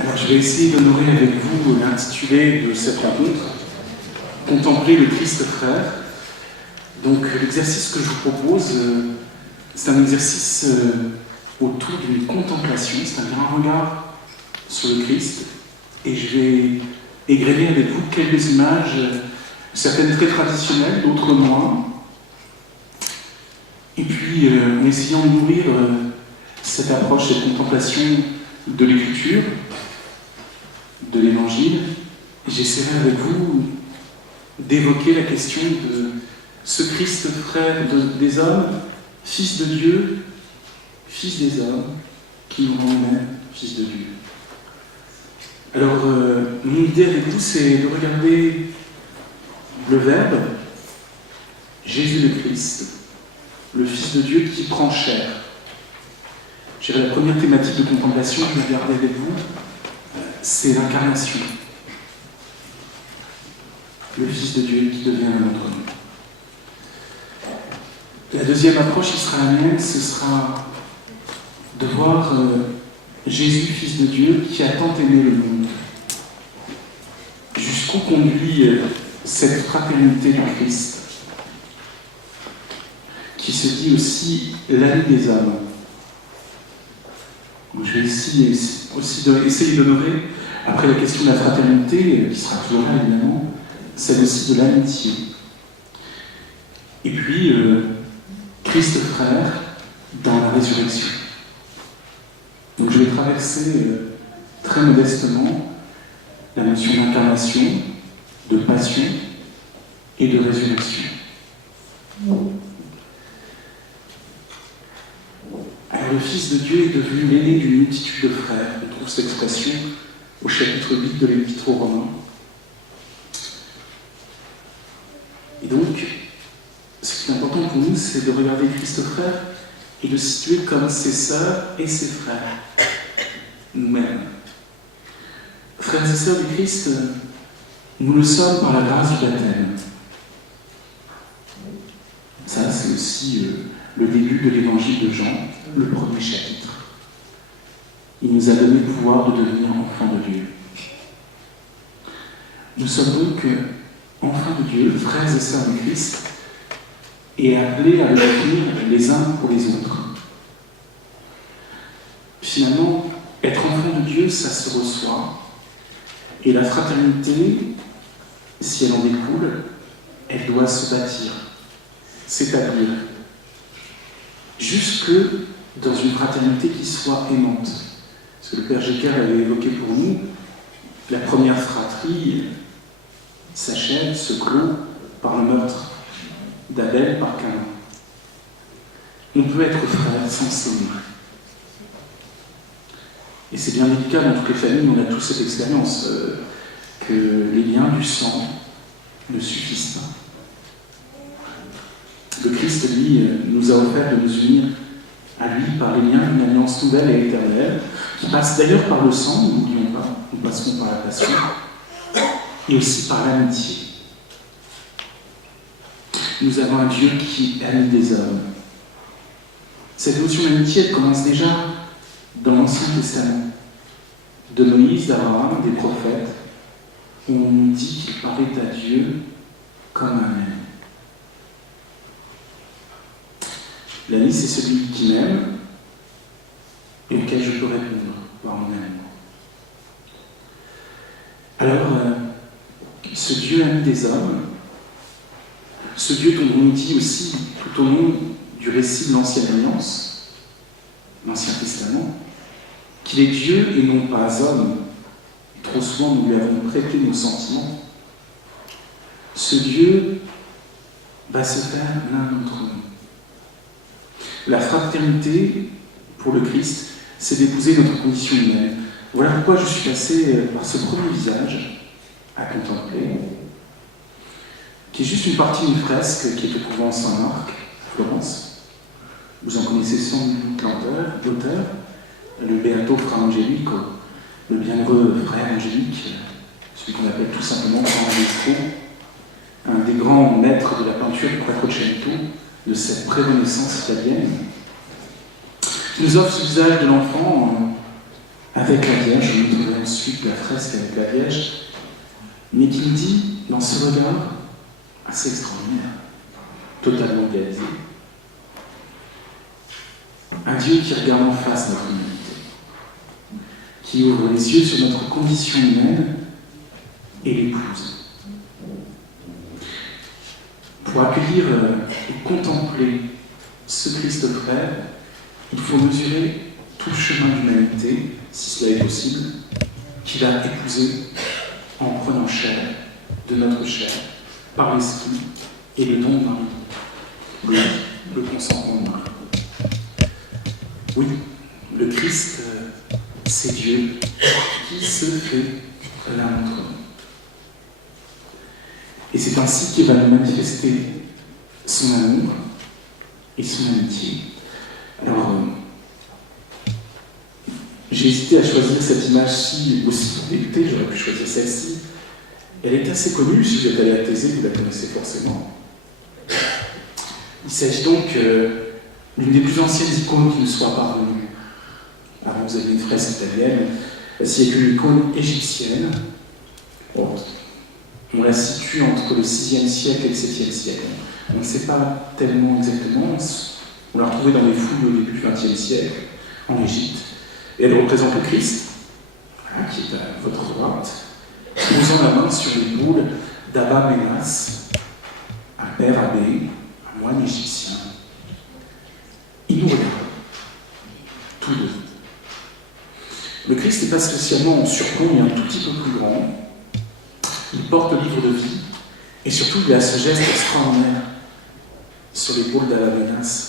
Alors je vais essayer d'honorer avec vous l'intitulé de cette rencontre, Contempler le Christ frère. Donc l'exercice que je vous propose, c'est un exercice autour d'une contemplation, c'est-à-dire un regard sur le Christ, et je vais égrener avec vous quelques images, certaines très traditionnelles, d'autres moins, et puis en essayant de nourrir cette approche, cette contemplation de l'écriture, de l'évangile, j'essaierai avec vous d'évoquer la question de ce Christ frère des hommes, fils de Dieu, fils des hommes, qui nous rend même fils de Dieu. Alors, mon idée avec vous, c'est de regarder le Verbe, Jésus le Christ, le Fils de Dieu qui prend chair. Je dirais la première thématique de contemplation que je vais regarder avec vous, c'est l'incarnation. Le Fils de Dieu qui devient un d'entre nous. La deuxième approche qui sera la mienne, ce sera de voir Jésus, Fils de Dieu, qui a tant aimé le monde. Jusqu'où conduit cette fraternité du Christ, qui se dit aussi l'ami des hommes. Donc, je vais ici aussi essayer d'honorer, après la question de la fraternité, qui sera toujours là évidemment, celle aussi de l'amitié. Et puis, Christ frère dans la résurrection. Donc je vais traverser très modestement la notion d'incarnation, de passion et de résurrection. Alors le Fils de Dieu est devenu l'aîné d'une multitude de frères. On trouve cette expression au chapitre 8 de l'Épître aux Romains. Et donc, ce qui est important pour nous, c'est de regarder Christ frère et de se situer comme ses sœurs et ses frères, nous-mêmes. Frères et sœurs du Christ, nous le sommes par la grâce du baptême. Ça, c'est aussi le début de l'évangile de Jean, le premier chapitre. Il nous a donné le pouvoir de devenir enfants de Dieu. Nous sommes donc enfants de Dieu, frères et sœurs du Christ, et appelés à le devenir les uns pour les autres. Finalement, être enfant de Dieu, ça se reçoit, et la fraternité, si elle en découle, elle doit se bâtir, c'est-à-dire jusque dans une fraternité qui soit aimante. Parce que le Père Géquer avait évoqué pour nous, la première fratrie s'achève, se clôt par le meurtre d'Abel par Caïn. On peut être frère sans s'aimer. Et c'est bien délicat dans toutes les familles, on a tous cette expérience que les liens du sang ne suffisent pas. Le Christ, lui, nous a offert de nous unir à lui par les liens d'une alliance nouvelle et éternelle, qui passe d'ailleurs par le sang, n'oublions pas, nous passerons par la passion, et aussi par l'amitié. Nous avons un Dieu qui est ami des hommes. Cette notion d'amitié, elle commence déjà dans l'Ancien Testament, de Moïse, d'Abraham, des prophètes, où on nous dit qu'il parlait à Dieu comme un ami. L'ami, c'est celui qui m'aime et auquel je peux répondre par mon amour. Alors, ce Dieu ami des hommes, ce Dieu dont on nous dit aussi tout au long du récit de l'Ancienne Alliance, l'Ancien Testament, qu'il est Dieu et non pas homme. Trop souvent, nous lui avons prêté nos sentiments. Ce Dieu va se faire l'un d'entre nous. La fraternité, pour le Christ, c'est d'épouser notre condition humaine. Voilà pourquoi je suis passé par ce premier visage à contempler, qui est juste une partie d'une fresque qui est au couvent Saint-Marc, à Florence. Vous en connaissez sans doute l'auteur, le Beato Fra Angelico, le bienheureux frère Angélique, celui qu'on appelle tout simplement Fra Angelico, un des grands maîtres de la peinture du Quattrocento, de cette pré-renaissance italienne, qui nous offre ce visage de l'enfant avec la Vierge, nous trouvons ensuite la fresque avec la Vierge, mais qui nous dit, dans ce regard assez extraordinaire, totalement réalisé, un Dieu qui regarde en face notre humanité, qui ouvre les yeux sur notre condition humaine et l'épouse. Pour accueillir et contempler ce Christ frère, il faut mesurer tout le chemin d'humanité, si cela est possible, qu'il a épousé en prenant chair de notre chair, par l'Esprit et le don d'un le consentement d'un. Oui, le Christ, c'est Dieu qui se fait l'un d'entre nous. Et c'est ainsi qu'il va nous manifester son amour et son amitié. Alors, j'ai hésité à choisir cette image-ci aussi débutée, j'aurais pu choisir celle-ci. Elle est assez connue, si vous êtes allé à Thésée, vous la connaissez forcément. Il s'agit donc d'une des plus anciennes icônes qui nous soit parvenue. Avant, vous avez une fresque italienne, voici avec une icône égyptienne. Bon, on la situe entre le 6e siècle et le 7e siècle. On ne sait pas tellement exactement, on l'a retrouvée dans les fouilles au début du 20e siècle, en Égypte. Et elle représente le Christ, voilà, qui est à votre droite, posant la main sur les boules d'Abba Ménas, un père abbé, un moine égyptien. Il nous regarde, tous deux. Le Christ n'est pas spécialement en surplomb, il est un tout petit peu plus grand. Il porte le livre de vie, et surtout il a ce geste extraordinaire sur l'épaule d'Abba Ménas.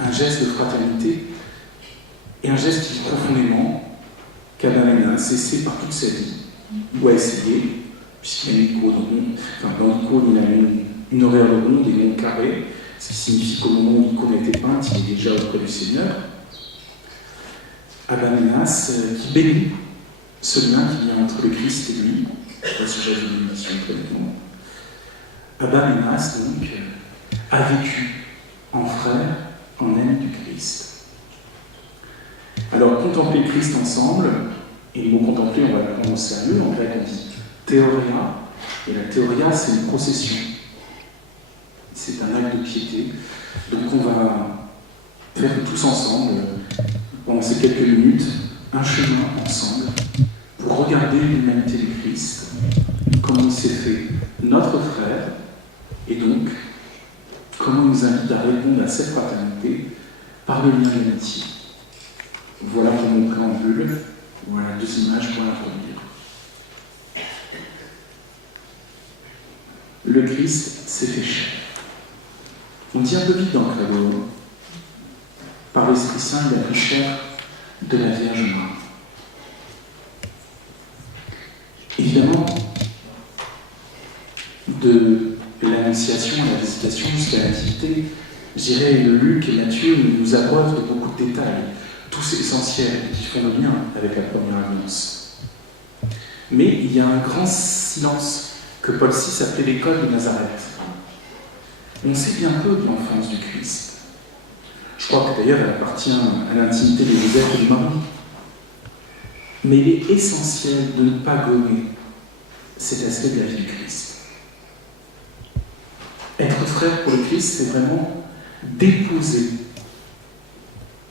Un geste de fraternité, et un geste qui dit profondément qu'Abba Ménas a cessé par toute sa vie, ou a essayé, puisqu'il y a une icône ronde, enfin dans l'icône il a une horaire ronde et non carrée, ce qui signifie qu'au moment où l'icône a été peinte, il est déjà auprès du Seigneur. Abba Ménas qui bénit ce lien qui vient entre le Christ et lui, au sujet de l'émission précédente. Abba Ménas, donc, a vécu en frère, en ami du Christ. Alors, contempler le Christ ensemble, et le mot contempler, on va le prendre au sérieux, en grec on dit théoria, et la théoria, c'est une procession. C'est un acte de piété. Donc, on va faire tous ensemble, pendant ces quelques minutes, un chemin ensemble, pour regarder l'humanité du Christ, comment il s'est fait notre frère, et donc, comment il nous invite à répondre à cette fraternité par le lien d'amitié. Voilà pour mon préambule, voilà 2 images pour l'introduire. Le Christ s'est fait chair. On dit un peu vite dans le credo, par l'Esprit Saint, il a pris chair de la Vierge Marie. Évidemment, de l'Annonciation à la Visitation jusqu'à la Nativité, je dirais Luc et Matthieu nous abreuvent de beaucoup de détails, tous essentiels, qui font le lien avec la première annonce. Mais il y a un grand silence que Paul VI appelait l'école de Nazareth. On sait bien peu de l'enfance du Christ. Je crois que d'ailleurs elle appartient à l'intimité de Joseph et de Marie. Mais il est essentiel de ne pas gommer cet aspect de la vie du Christ. Être frère pour le Christ, c'est vraiment déposer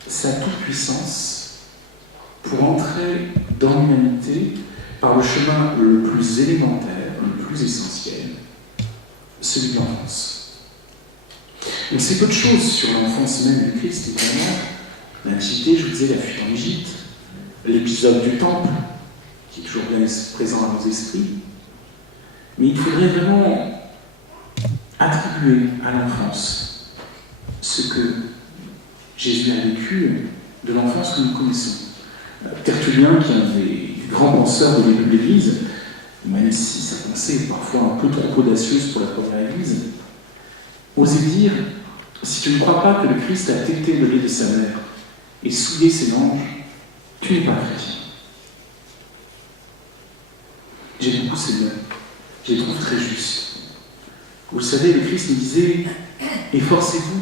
sa toute-puissance pour entrer dans l'humanité par le chemin le plus élémentaire, le plus essentiel, celui de l'enfance. On sait peu de choses sur l'enfance même du Christ, évidemment. L'intimité, je vous disais, la fuite en Égypte, l'épisode du temple, qui est toujours bien présent à nos esprits. Mais il faudrait vraiment attribuer à l'enfance ce que Jésus a vécu de l'enfance que nous connaissons. Tertullien, qui est un des grands penseurs de l'Église, même si sa pensée est parfois un peu trop audacieuse pour la première Église, osait dire « Si tu ne crois pas que le Christ a tété le lait de sa mère et souillé ses langes, tu n'es pas chrétien. » J'ai beaucoup ces mots, je les trouve très justes. Vous le savez, le Christ nous disait « Efforcez-vous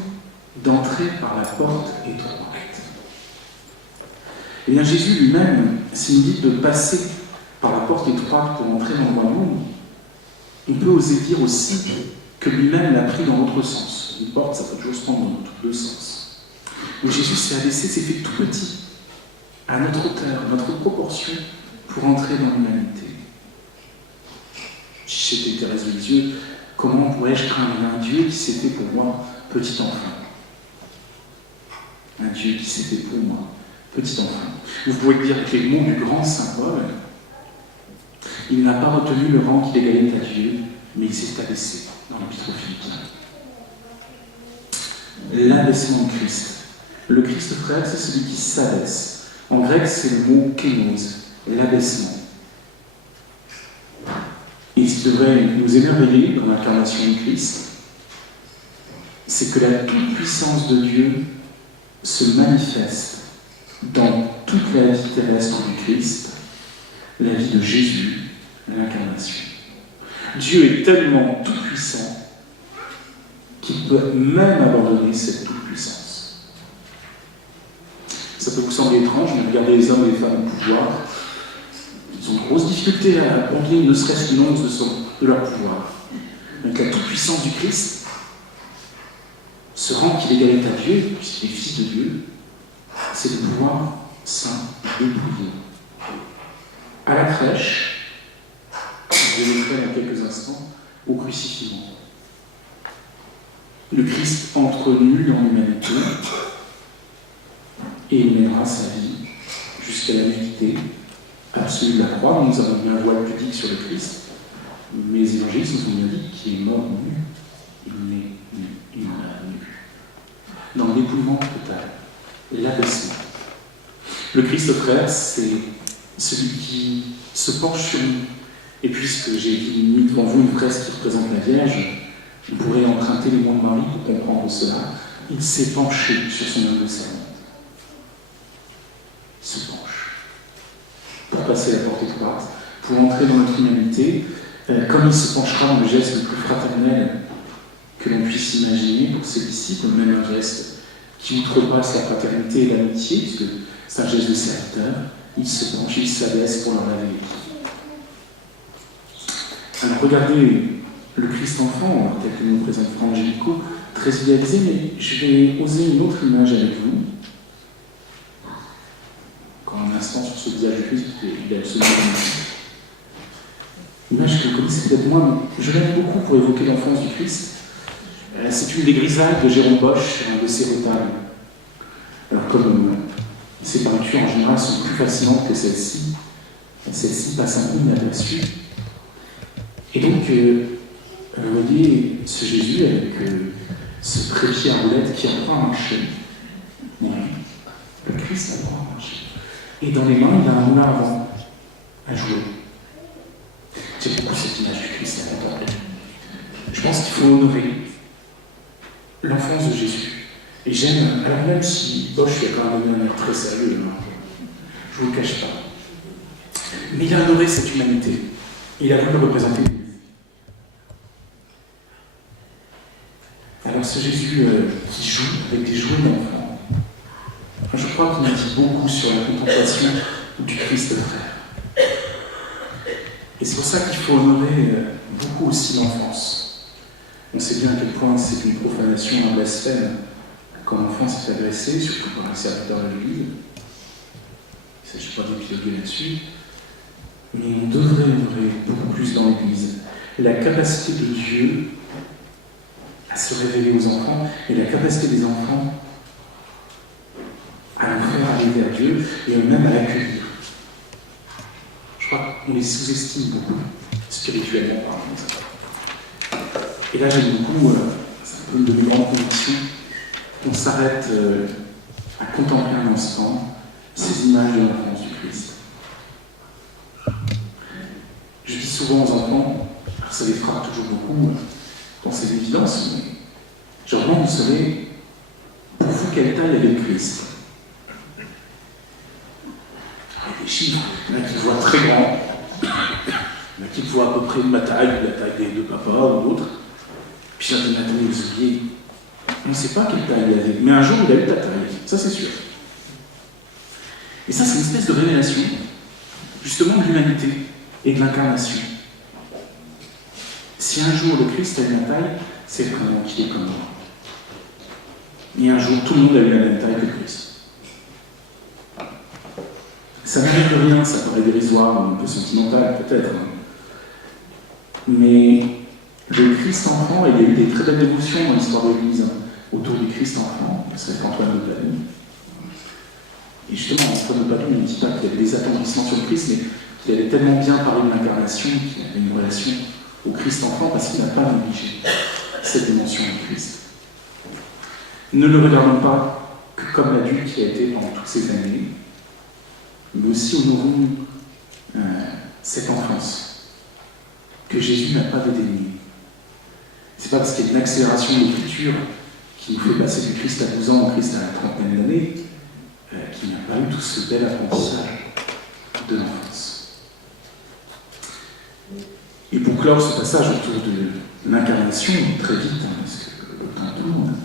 d'entrer par la porte étroite. » Eh bien, Jésus lui-même, s'il nous dit de passer par la porte étroite pour entrer dans le royaume, on peut oser dire aussi que lui-même l'a pris dans l'autre sens. Une porte, ça peut toujours se prendre dans tous deux sens. Où Jésus s'est abaissé, s'est fait tout petit, à notre hauteur, à notre proportion, pour entrer dans l'humanité. Si j'étais Thérèse de Lisieux, comment pourrais-je craindre un Dieu qui s'était pour moi petit enfant? Un Dieu qui s'était pour moi petit enfant. Vous pouvez dire avec les mots du grand saint Paul, il n'a pas retenu le rang qu'il égalait à Dieu, mais il s'est abaissé dans l'Épître aux Philippiens. L'abaissement de Christ. Le Christ, frère, c'est celui qui s'abaisse. En grec, c'est le mot kénos, l'abaissement. Et ce qui devrait nous émerveiller dans l'incarnation de Christ, c'est que la toute-puissance de Dieu se manifeste dans toute la vie terrestre du Christ, la vie de Jésus, l'incarnation. Dieu est tellement tout-puissant qu'il peut même abandonner cette toute-puissance. Ça peut vous sembler étrange, mais regardez les hommes et les femmes au pouvoir, ils ont de grosses difficultés à combler ne serait-ce qu'une once de leur pouvoir. Donc la toute-puissance du Christ, ce rang qu'il égalait à Dieu, puisqu'il est fils de Dieu, c'est le pouvoir saint dépouillé. À la crèche, je vais l'écrire dans quelques instants, au crucifixion. Le Christ entre nu dans l'humanité et il mènera sa vie jusqu'à la nudité absolue de la croix. Nous avons mis un voile pudique sur le Christ, mais les évangiles nous ont bien dit qu'il est mort nu, il est nu, il est nu. Dans l'épouillement total, l'abaissement. Le Christ, frère, c'est celui qui se penche sur nous. Et puisque j'ai mis devant vous une fresque qui représente la Vierge, vous pourrez emprunter les mots de Marie pour comprendre cela. Il s'est penché sur son humble servante. Il se penche pour passer la porte étroite, pour entrer dans notre humanité, comme il se penchera dans le geste le plus fraternel que l'on puisse imaginer pour ses disciples, même un geste qui outrepasse la fraternité et l'amitié, puisque c'est un geste de serviteur. Il se penche, il s'abaisse pour leur laver les pieds. Alors regardez le Christ enfant, tel que nous présente Franck Gélico, très idéalisé, mais je vais oser une autre image avec vous. Encore un instant sur ce visage du Christ, il est absolument magnifique. Image que vous connaissez peut-être moins, mais je l'aime beaucoup pour évoquer l'enfance du Christ. C'est une des grisailles de Jérôme Bosch, un de ses retables. Alors comme ces peintures en général sont plus fascinantes que celle-ci passe un peu inaperçue. Et donc, vous voyez ce Jésus avec ce trépied à roulettes qui apprend à marcher. Oui, le Christ apprend à marcher. Et dans les mains, il a un moulin à vent à jouer. J'aime beaucoup cette image du Christ à contempler. Je pense qu'il faut honorer l'enfance de Jésus. Et j'aime, alors même si Bosch lui a quand même donné un air très sérieux, je ne vous le cache pas. Mais il a honoré cette humanité. Il a voulu le représenter. Alors ce Jésus qui joue avec des jouets d'enfants, je crois qu'il m'a dit beaucoup sur la contemplation du Christ frère. Et c'est pour ça qu'il faut honorer beaucoup aussi l'enfance. On sait bien à quel point c'est une profanation, un blasphème, quand l'enfant s'est agressé, surtout par un serviteur de l'Église. Il ne s'agit pas d'épiloguer là-dessus, mais on devrait honorer beaucoup plus dans l'Église la capacité de Dieu à se révéler aux enfants et la capacité des enfants à nous faire arriver à Dieu et même à l'accueillir. Je crois qu'on les sous-estime beaucoup, spirituellement parlant. Et là, j'aime beaucoup, c'est un peu une de mes grandes convictions, qu'on s'arrête à contempler un instant ces images de l'enfance du Christ. Je dis souvent aux enfants, ça les frappe toujours beaucoup dans ces évidences, mais je demande, vous savez, pour vous, quelle taille avait le Christ? Il y a des chiffres, il y en a qui le voient très grand, il y en a qui le voient à peu près de ma taille, ou de la taille de papa ou d'autres. Puis j'ai dit, attendez, vous oubliez, on ne sait pas quelle taille il avait, mais un jour il a eu ta taille, ça c'est sûr. Et ça, c'est une espèce de révélation, justement, de l'humanité et de l'incarnation. Si un jour le Christ a eu la taille, c'est vraiment qu'il est comme moi. Et un jour, tout le monde a eu la même taille que le Christ. Ça n'arrive rien, ça paraît dérisoire, un peu sentimental peut-être. Mais le Christ enfant, il y a eu des très belles dévotions dans l'histoire de l'Église autour du Christ enfant, parce qu'Antoine de Padoue. Et justement, Antoine de Padoue ne dit pas qu'il y avait des attendrissements sur le Christ, mais qu'il avait tellement bien parlé de l'incarnation qu'il avait une relation au Christ enfant parce qu'il n'a pas négligé cette dimension du Christ. Ne le regardons pas que comme l'adulte qui a été pendant toutes ces années, mais aussi honorons cette enfance que Jésus n'a pas dédaignée. C'est pas parce qu'il y a une accélération de l'écriture qui nous fait passer du Christ à 12 ans au Christ à la trentaine d'années qu'il n'y a pas eu tout ce bel apprentissage de l'enfance. Et pour clore ce passage autour de l'incarnation, très vite, parce que le temps tourne,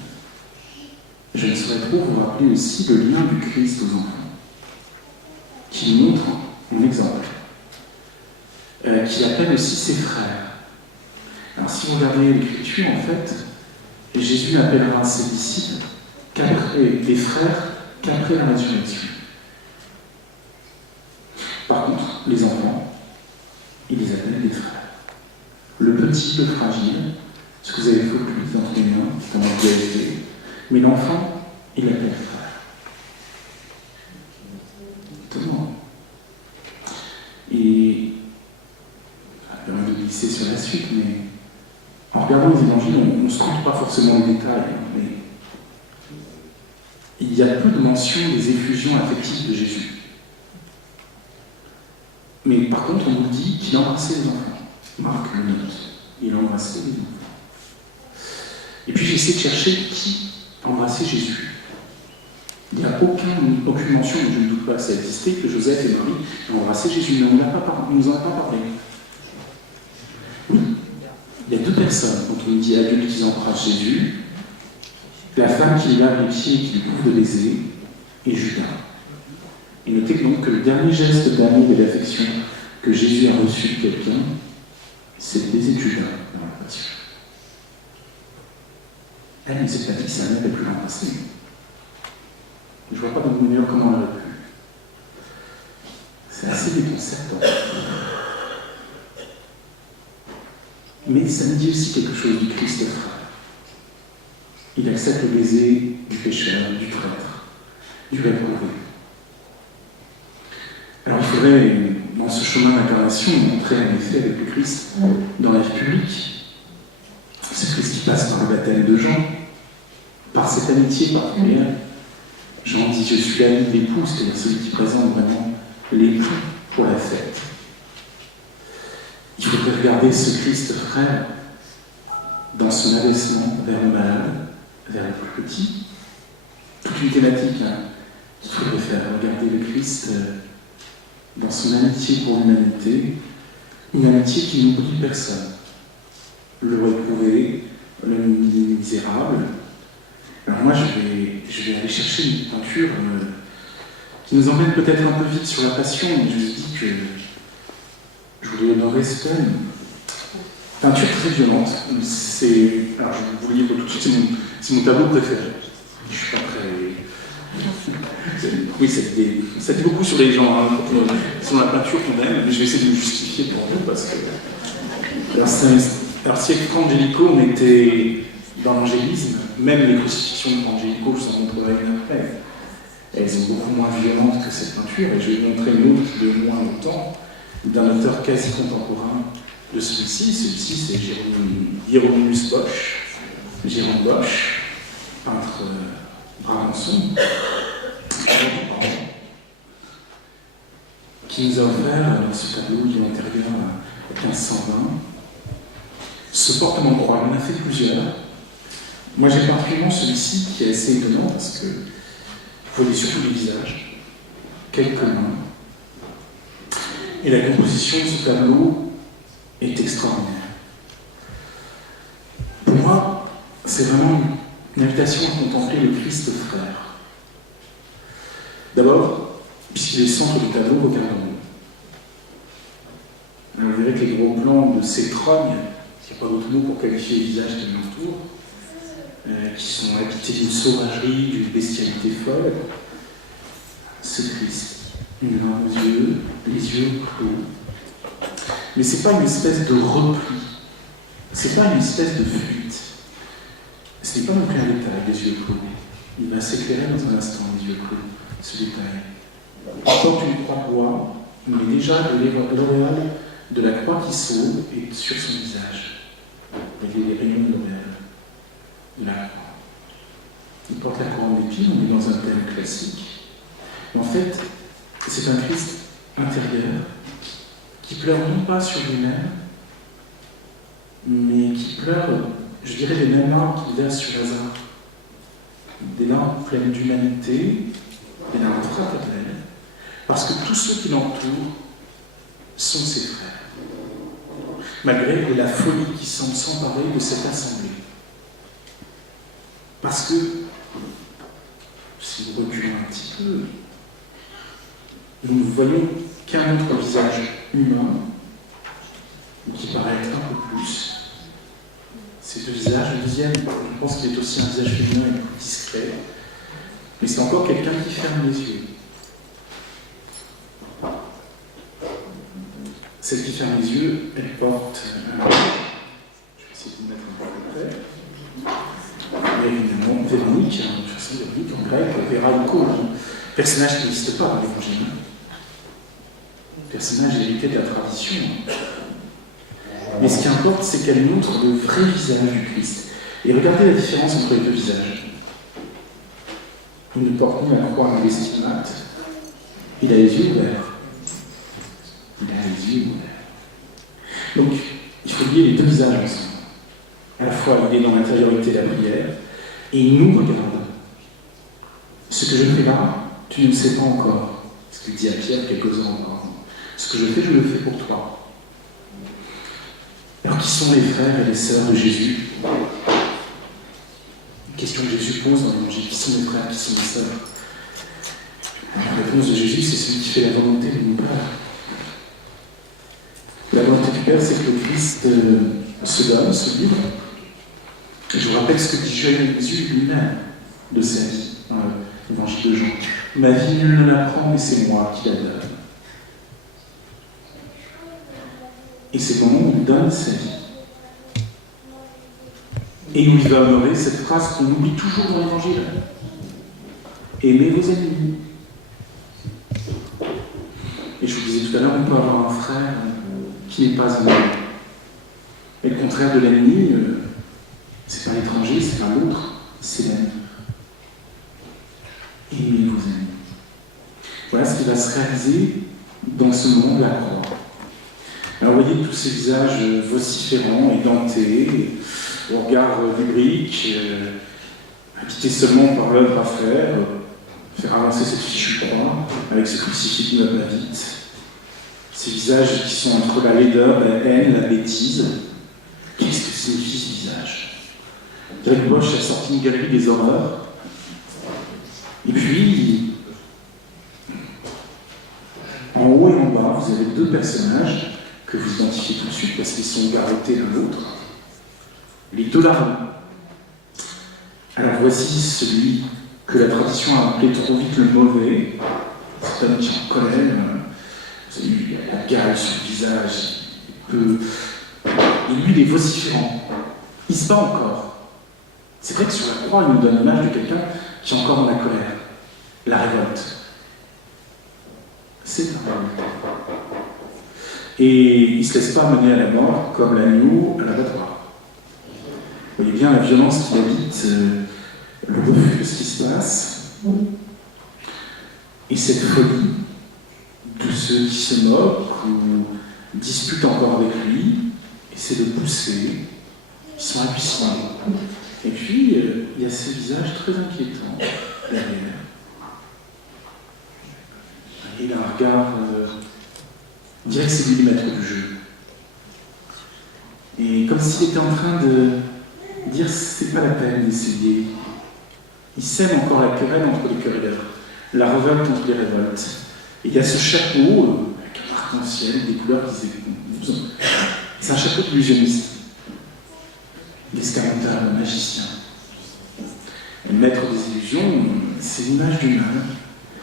je ne saurais trop vous rappeler aussi le lien du Christ aux enfants, qui montre en exemple, qui appelle aussi ses frères. Alors si vous regardez l'Écriture, en fait, Jésus appellera ses disciples qu'après les frères, qu'après la résurrection. Par contre, les enfants, il les appelle des frères. Le petit, le fragile, ce que vous avez fait au plus entre les mains, comme on l'a été, mais l'enfant, il l'appelle frère. Étonnant. Et, je vais me glisser sur la suite, mais en regardant les évangiles, on ne se rend pas forcément les détails, mais il y a peu de mention des effusions affectives de Jésus. Mais par contre, on nous dit qu'il embrassait les enfants. Marc le note. Il embrassait les enfants. Et puis j'ai essayé de chercher qui embrassait Jésus. Il n'y a aucune mention, je ne doute pas que ça existait, que Joseph et Marie ont embrassé Jésus, mais on ne nous en a pas parlé. Oui, il y a deux personnes, quand on dit adultes qui embrassent Jésus, la femme qui lui lave les pieds et qui lui couvre de baisers, et Judas. Et notez donc que le dernier geste d'amour et d'affection que Jésus a reçu de quelqu'un, c'est le baiser de Judas dans la passion. Elle ne s'est pas dit que ça n'avait plus l'embrasser. Je ne vois pas de bonheur comment elle aurait pu. C'est assez déconcertant. Mais ça me dit aussi quelque chose du Christ frère. Il accepte le baiser du pécheur, du traître, du réprouvé. Alors il faudrait, dans ce chemin d'incarnation, montrer en effet avec le Christ dans la vie publique. C'est ce qui passe par le baptême de Jean, par cette amitié particulière. Jean dit « Je suis l'ami de l'époux », c'est-à-dire celui qui présente vraiment l'époux pour la fête. Il faudrait regarder ce Christ frère dans son abaissement vers le malade, vers le plus petit. Toute une thématique qu'il faudrait faire. Regarder le Christ dans son amitié pour l'humanité, une amitié qui n'oublie personne. Le réprouvé, le misérable. Alors moi, je vais aller chercher une peinture qui nous emmène peut-être un peu vite sur la passion, mais je me dis que je voulais honorer ce thème. Peinture très violente. Alors je vous le livre tout de suite, c'est mon tableau préféré. Je suis pas très... Oui, ça dit beaucoup sur les gens, sur la peinture qu'on aime, mais je vais essayer de me justifier pour vous, parce que... Alors si avec Frangelico, on était dans l'angélisme, même les crucifixions de Frangelico, je vous en montrerai une après, elles sont beaucoup moins violentes que cette peinture, et je vais vous montrer une autre de moins longtemps, d'un auteur quasi contemporain de celui-ci. Celui-ci, c'est Hieronymus Bosch, Jérôme Bosch, peintre brabançon, qui nous a offert dans ce tableau de l'intérieur à 1520 ce portement de croix. On en a fait plusieurs. Moi, j'ai particulièrement celui-ci qui est assez étonnant parce que vous voyez surtout les visages, quelques mains. Et la composition de ce tableau est extraordinaire. Pour moi, c'est vraiment une invitation à contempler le Christ frère. D'abord, puisqu'il est le centre du tableau, regardons-le. Alors, vous verrez que les gros plans de ces trognes, il n'y a pas d'autre mot pour qualifier les visages qui l'entourent, qui sont habités d'une sauvagerie, d'une bestialité folle, ce Christ, une main aux yeux, les yeux clos. Mais ce n'est pas une espèce de repli, ce n'est pas une espèce de fuite. Ce n'est pas non plus un détail, les yeux clos. Il va s'éclairer dans un instant, les yeux clos, ce détail. Il porte une croix bois, mais déjà l'auréole de la croix qui sauve est sur son visage. Il y a les rayons de l'auréole de la croix. Il porte la couronne d'épines, on est dans un thème classique. En fait, c'est un Christ intérieur qui pleure non pas sur lui-même, mais qui pleure, je dirais, les mêmes larmes qu'il verse sur Lazare. Des larmes pleines d'humanité, des larmes fraternelles, parce que tous ceux qui l'entourent sont ses frères, malgré la folie qui semble s'emparer de cette assemblée. Parce que, si vous reculez un petit peu, nous ne voyons qu'un autre visage humain, qui paraît être un peu plus. C'est le visage, le deuxième, je pense qu'il est aussi un visage féminin et plus discret, mais c'est encore quelqu'un qui ferme les yeux. Celle qui ferme les yeux, elle porte un... Je vais essayer de mettre un peu de près. Et évidemment, Véronique, en grec, Véraïko, personnage qui n'existe pas dans l'Évangile. Personnage hérité de la tradition. Mais ce qui importe, c'est qu'elle montre le vrai visage du Christ. Et regardez la différence entre les deux visages. Il ne porte ni la croix ni les stigmates. Il a les yeux ouverts. Il a les yeux ouverts. Donc, il faut lier les deux visages ensemble. À la fois, il est dans l'intériorité de la prière, et il nous regarde. Ce que je fais là, tu ne le sais pas encore. Ce qu'il dit à Pierre quelques heures encore. Ce que je fais, je le fais pour toi. Alors, qui sont les frères et les sœurs de Jésus? Une question que Jésus pose dans l'Évangile. Qui sont les frères, qui sont les sœurs? La réponse de Jésus, c'est celui qui fait la volonté de mon Père. La volonté du Père, c'est que le Christ se donne, se livre. Je vous rappelle ce que dit Jésus lui-même de sa vie dans l'Évangile de Jean. Ma vie, nul ne la prend, mais c'est moi qui la donne. Et c'est le moment où il donne sa vie. Et où il va honorer cette phrase qu'on oublie toujours dans l'Évangile. Aimez vos ennemis. Et je vous disais tout à l'heure, on peut avoir un frère qui n'est pas un ennemi. Et le contraire de l'ennemi, c'est pas l'étranger, c'est pas l'autre, c'est l'ennemi. Aimez vos ennemis. Voilà ce qui va se réaliser dans ce moment de la croix. Alors vous voyez tous ces visages vociférants, édentés, au regard lubrique, habités seulement par l'œuvre à faire avancer cette fichue croix, avec ce crucifix qui meurt vite. Ces visages qui sont entre la laideur, la haine, la bêtise. Qu'est-ce que signifie ce visage? Greg Bosch a sorti une galerie des horreurs. Et puis, en haut et en bas, vous avez deux personnages que vous identifiez tout de suite parce qu'ils sont garrottés l'un l'autre. Les deux larmes. Alors voici celui que la tradition a appelé trop vite le mauvais, cet homme qui est en colère, vous avez vu, la gale sur le visage, et lui, il est vociférant. Il se bat encore. C'est vrai que sur la croix, il nous donne l'image de quelqu'un qui est encore dans la colère, la révolte. C'est un révolte. Et il ne se laisse pas mener à la mort comme l'agneau à l'abattoir. Vous voyez bien la violence qui habite le refus de ce qui se passe, et cette folie de ceux qui se moquent ou disputent encore avec lui, essaient de pousser, ils sont impuissants. Et puis, il y a ce visage très inquiétant derrière. Il a un regard, on dirait que c'est lui le maître du jeu. Et comme s'il était en train de dire c'est pas la peine d'essayer. Il sème encore la querelle entre les querelleurs, la révolte entre les révoltes. Et il y a ce chapeau, avec un arc-en-ciel, des couleurs qui s'écoulent. C'est un chapeau d'illusionniste. L'escarpentard, le magicien. Le maître des illusions, c'est l'image du mal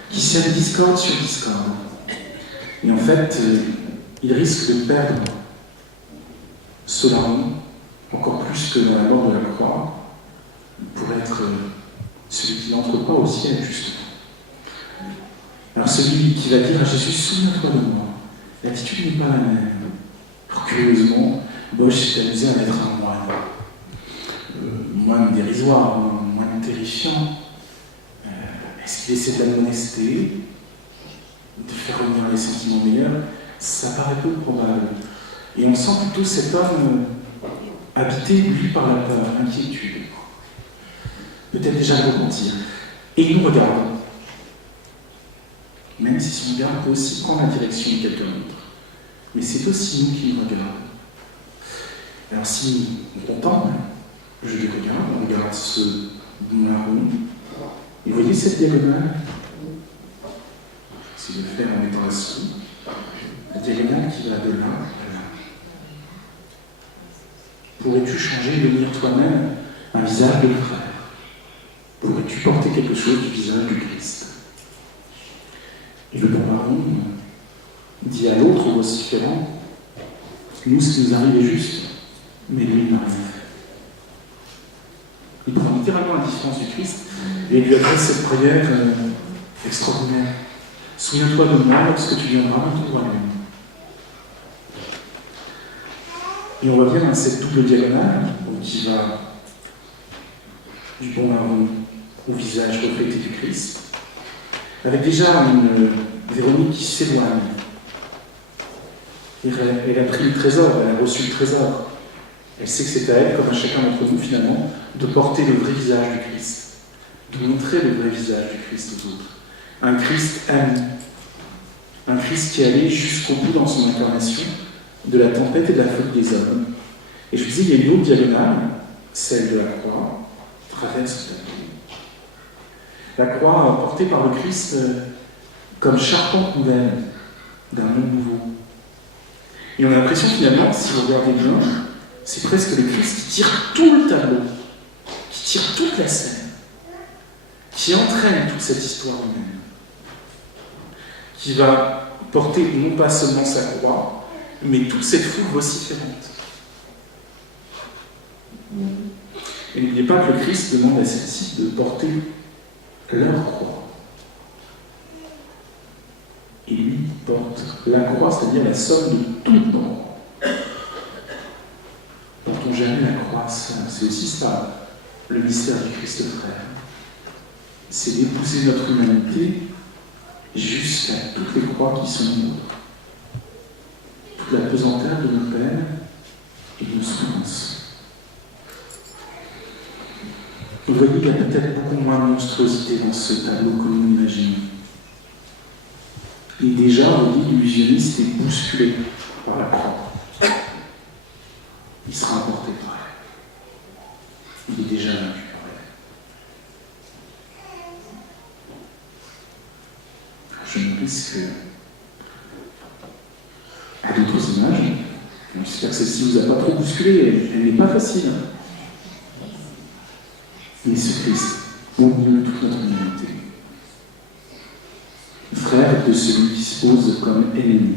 qui sème discorde sur discorde. Et en fait, il risque de perdre Solaron, encore plus que dans la mort de la croix, pour être celui qui n'entre pas au ciel, justement. Alors celui qui va dire à Jésus, souviens-toi de moi, l'attitude n'est pas la même. Alors, curieusement, Bosch s'est amusé à mettre un moine dérisoire, un moine terrifiant. Est-ce qu'il essaie de l'amonester, de faire revenir les sentiments meilleurs? Ça paraît peu probable. Et on sent plutôt cet homme habité, lui, par la peur, l'inquiétude. Peut-être déjà le repentir. Et il nous regarde. Même si son regard peut aussi prendre la direction de quelqu'un d'autre. Mais c'est aussi nous qui nous regardons. Alors si on contemple, je les regarde, on regarde ce marron. Et vous voyez cette diagonale? C'est de faire en mettant assis. La diagonale qui va de là à là. Pourrais-tu changer et devenir toi-même un visage de frère? Pourrais-tu porter quelque chose du visage du Christ? Et le bon marron dit à l'autre vociférant, nous, ce qui nous arrive est juste, mais lui, il n'a rien fait. Il prend littéralement la différence du Christ et il lui adresse cette prière extraordinaire. Souviens-toi de moi lorsque tu viendras dans ton royaume. Et on voit bien dans cette double diagonale qui va du bon marron au visage reflété du Christ, avec déjà une Véronique qui s'éloigne. Elle a pris le trésor, elle a reçu le trésor. Elle sait que c'est à elle, comme à chacun d'entre nous finalement, de porter le vrai visage du Christ, de montrer le vrai visage du Christ aux autres. Un Christ ami, un Christ qui allait jusqu'au bout dans son incarnation de la tempête et de la folie des hommes. Et je vous dis, il y a une autre diagonale, celle de la croix, traverse la croix portée par le Christ comme charpente nouvelle d'un monde nouveau. Et on a l'impression finalement, si vous regardez bien, c'est presque le Christ qui tire tout le tableau, qui tire toute la scène, qui entraîne toute cette histoire humaine, qui va porter non pas seulement sa croix, mais toute cette foule vociférante. Et n'oubliez pas que le Christ demande à celle-ci de porter leur croix. Et lui porte la croix, c'est-à-dire la somme de toutes nos croix. Portons jamais la croix seule. C'est aussi ça, le mystère du Christ frère. C'est d'épouser notre humanité jusqu'à toutes les croix qui sont nôtres. Toute la pesanteur de nos peines et de nos souffrances. Vous voyez qu'il y a peut-être beaucoup moins de monstruosité dans ce tableau que nous imaginons. Et déjà, on dit, l'illusionniste est bousculé par la croix. Il sera emporté par elle. Il est déjà vaincu par elle. Je me risque à d'autres images. J'espère que celle-ci ne vous a pas trop bousculé. Elle n'est pas facile. Mais ce Christ, au milieu de toute notre humanité, frère de celui qui se pose comme ennemi.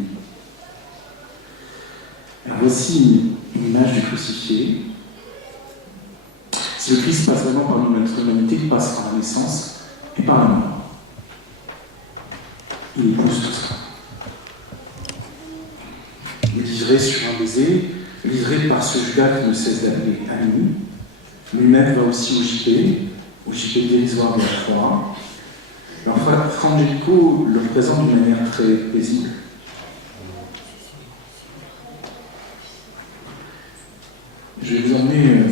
Alors voici une image du crucifié. Si le Christ passe vraiment par notre humanité, il passe par la naissance et par la mort. Il épouse tout ça. Livré sur un baiser, livré par ce Judas qui ne cesse d'appeler ami, lui-même va aussi au gibet dérisoire de la croix. Alors, Fra Angelico le représente d'une manière très paisible. Je vais vous emmener.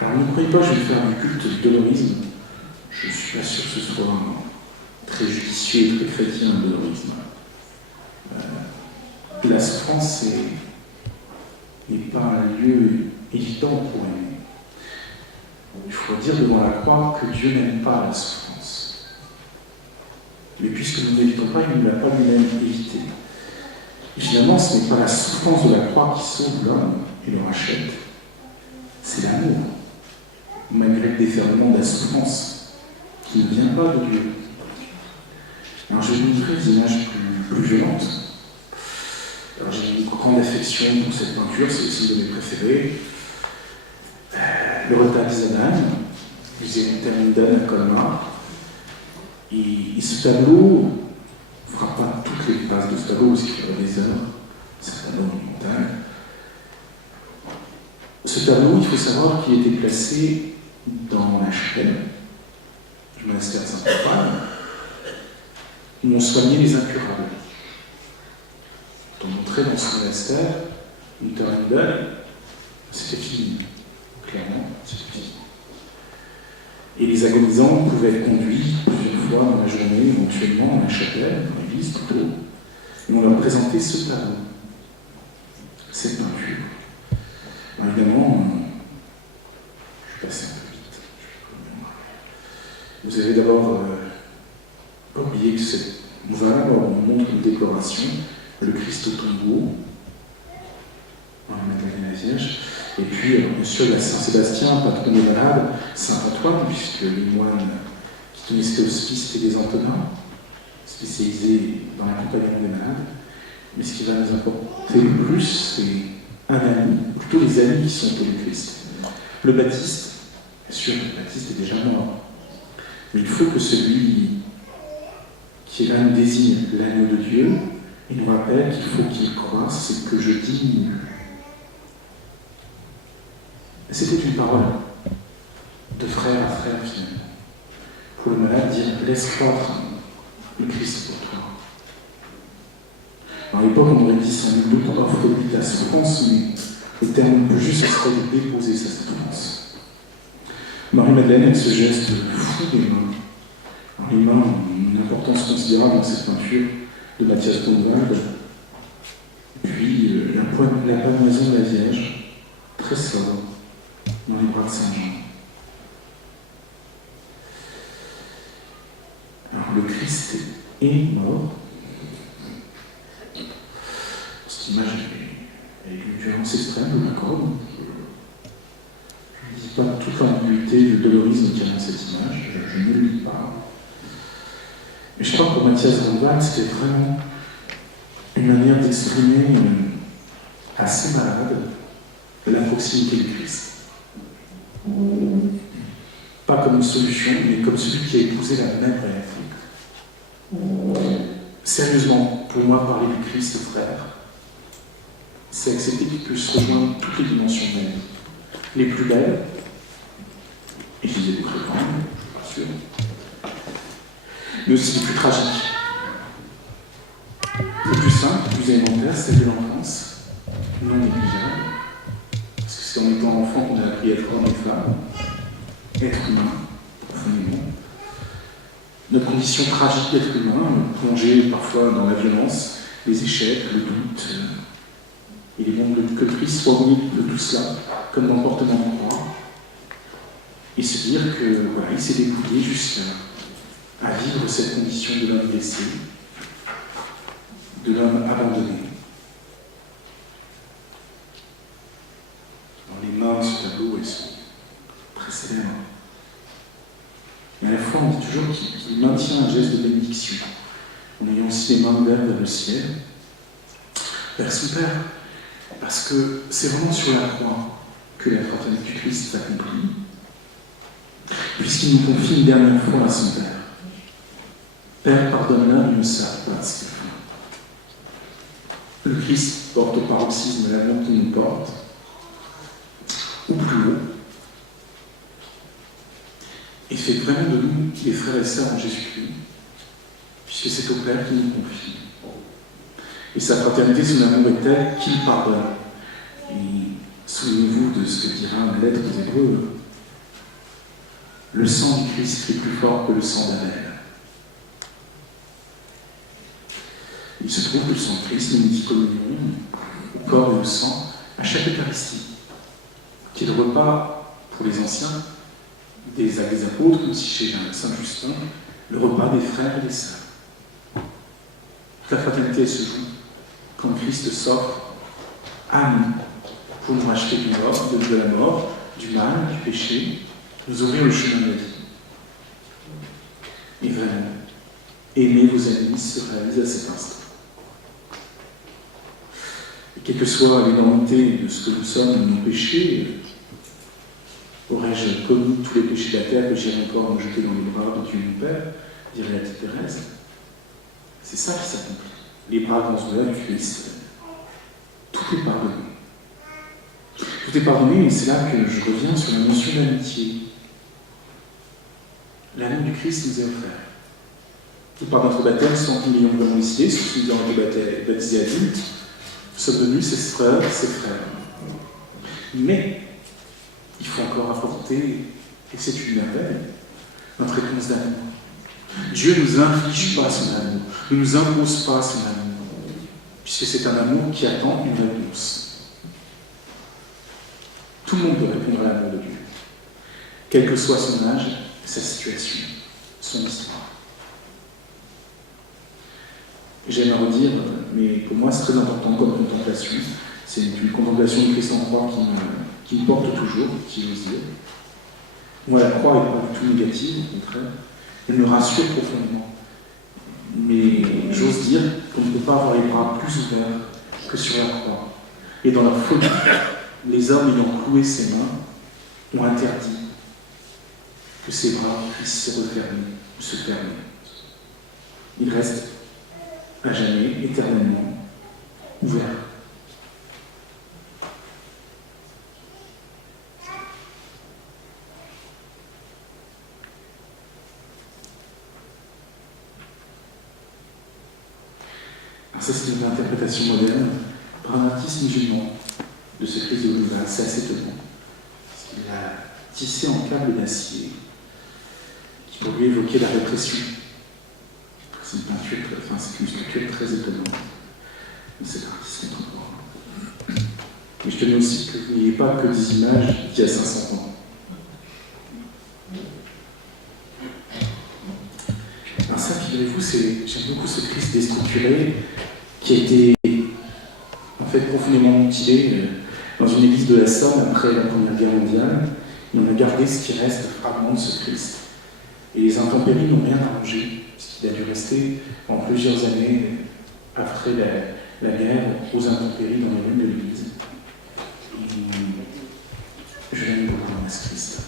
Alors, ne croyez pas que je vais faire du culte du dolorisme. Je ne suis pas sûr que ce soit très judicieux et très chrétien, le dolorisme. La souffrance n'est pas un lieu évident pour aimer. Il faut dire devant la croix que Dieu n'aime pas la souffrance. Mais puisque nous n'évitons pas, il ne l'a pas lui-même Et finalement, ce n'est pas la souffrance de la croix qui sauve l'homme et le rachète, c'est l'amour, malgré le déferlement de la souffrance, qui ne vient pas de Dieu. Alors je vais vous montrer des images plus violentes. Alors j'ai une grande affection pour cette peinture, c'est aussi une de mes préférées. Le repas d'Isadan, musée Termindan à Colmar. Et ce tableau ne fera pas toutes les phases de ce tableau, parce qu'il faudrait des heures, c'est un tableau monumental. Ce tableau, il faut savoir qu'il était placé dans la chapelle du monastère de Saint-Antoine, où on soignait les incurables. Quand on montrait dans ce monastère, une Termindan, c'était fini. Clairement, c'était fini. Et les agonisants pouvaient être conduits plusieurs fois dans la journée, éventuellement dans la chapelle, dans l'église plutôt, et on leur présentait ce tableau, cette peinture. Alors, évidemment, je suis passé un peu vite. Vous avez d'abord pas oublié que on montre une décoration, le Christ au tombeau, dans la Magdalene la Vierge. Et puis, bien sûr, il y a Saint-Sébastien, patron des malades, Saint-Antoine, puisque les moines qui tenaient cet hospice étaient des Antonins, spécialisés dans l'accompagnement des malades. Mais ce qui va nous importer le plus, c'est un ami, ou plutôt les amis qui sont au Christ. Le Baptiste, bien sûr, le Baptiste est déjà mort. Mais il faut que celui qui est là nous désigne l'agneau de Dieu et nous rappelle qu'il faut qu'il croie, c'est ce que je dis. C'était une parole de frère à frère, finalement. Pour le malade, dire laisse croître le Christ pour toi. À l'époque, on aurait dit sans nul doute offre-lui ta souffrance, mais le terme le plus juste serait de déposer sa souffrance. Marie-Madeleine, avec ce geste fou des mains, alors les mains ont une importance considérable dans cette peinture de Mathias Grunewald, puis la pavoisine de la Vierge, très sobre, dans les bras de Saint-Jean. Alors le Christ est mort. Cette image est d'une violence extrême, je l'accorde. Je ne dis pas toute l'ambiguïté, le dolorisme qu'il y a dans cette image, je ne le lis pas. Mais je crois que pour Mathias Grunewald, c'était vraiment une manière d'exprimer à ses malades la proximité du Christ. Pas comme une solution, mais comme celui qui a épousé la même réalité. Sérieusement, pour moi, parler du Christ, frère, c'est accepter qu'il puisse rejoindre toutes les dimensions de la vie. Les plus belles, et je disais les plus grandes, je suis pas sûr, mais aussi les plus tragiques. Les plus simples, les plus élémentaires, celle de l'enfance, non négligeable, parce que c'est en étant enfant qu'on a appris à être homme et femme, être humain, profondément. Notre condition tragique d'être humain, plongée parfois dans la violence, les échecs, le doute, et les mondes que le Christ soit au milieu de tout cela, comme l'emportement de croix, et se dire que voilà, il s'est dépouillé jusqu'à vivre cette condition de l'homme blessé, de l'homme abandonné. Dans les mains de ce tableau, elles sont très célèbres. Mais à la fois, on dit toujours qu'il maintient un geste de bénédiction, en ayant aussi les mains ouvertes vers le ciel, vers son Père. Parce que c'est vraiment sur la croix que la fraternité du Christ s'accomplit, puisqu'il nous confie une dernière fois à son Père. Père, pardonne-leur, ils ne savent pas ce qu'ils font. Le Christ porte au paroxysme l'amour qu'il nous porte, ou plus haut, et fait vraiment de nous les frères et sœurs en Jésus-Christ, puisque c'est au Père qu'il nous confie. Et sa fraternité, son amour est tel qu'il pardonne. Et souvenez-vous de ce que dira la lettre aux Hébreux. Le sang du Christ est plus fort que le sang d'Abel. Il se trouve que le sang de Christ nous dit communion au corps et au sang à chaque Eucharistie, qui est le repas pour les anciens des actes des apôtres, comme si chez Saint Justin, le repas des frères et des sœurs. La fraternité se joue quand Christ s'offre à nous pour nous racheter de la mort, du mal, du péché, nous ouvrir le chemin de la vie. Et vraiment, aimer vos ennemis se réalise à cet instant. Et quelle que soit l'énormité de ce que nous sommes, nos péchés, aurais-je commis tous les péchés de la terre que j'irai encore me jeter dans les bras de Dieu mon Père, dirait la petite Thérèse. C'est ça qui s'accomplit. Les bras grands ouverts du Christ. Tout est pardonné. Tout est pardonné, et c'est là que je reviens sur la notion d'amitié. L'amour du Christ nous est offert. Tout par notre baptême, sans que nous l'ayons vraiment décidé, sauf que nous avons été baptisés adultes, nous sommes devenus ses frères, ses frères. Mais, il faut encore apporter, et c'est une merveille, notre réponse d'amour. Dieu ne nous inflige pas son amour, ne nous impose pas son amour, puisque c'est un amour qui attend une réponse. Tout le monde peut répondre à l'amour de Dieu, quel que soit son âge, sa situation, son histoire. J'aime à redire, mais pour moi c'est très important comme contemplation. C'est une contemplation de Christ en croix qui me porte toujours, si j'ose dire. Moi, la croix n'est pas du tout négative, au contraire. Elle me rassure profondément. Mais j'ose dire qu'on ne peut pas avoir les bras plus ouverts que sur la croix. Et dans leur folie, les hommes ayant cloué ses mains ont interdit que ses bras puissent se refermer ou se fermer. Il reste à jamais, éternellement, ouvert. Alors ça, c'est une interprétation moderne par un artiste musulman de ce Christ de Golgotha. C'est assez étonnant. Parce qu'il a tissé en câble d'acier qui pour lui évoquer la répression. C'est une peinture, c'est une sculpture très étonnante de cet artiste contemporain. Mais je tenais aussi que vous n'ayez pas que des images d'il y a 500 ans. Alors ça, figurez-vous, j'aime beaucoup ce Christ déstructuré qui a été en fait profondément mutilé dans une église de la Somme après la Première Guerre mondiale. Et on a gardé ce qui reste de fragments de ce Christ. Et les intempéries n'ont rien arrangé, puisqu'il a dû rester en plusieurs années après la guerre aux intempéries dans les ruines de l'église. Je l'aime beaucoup dans ce Christ.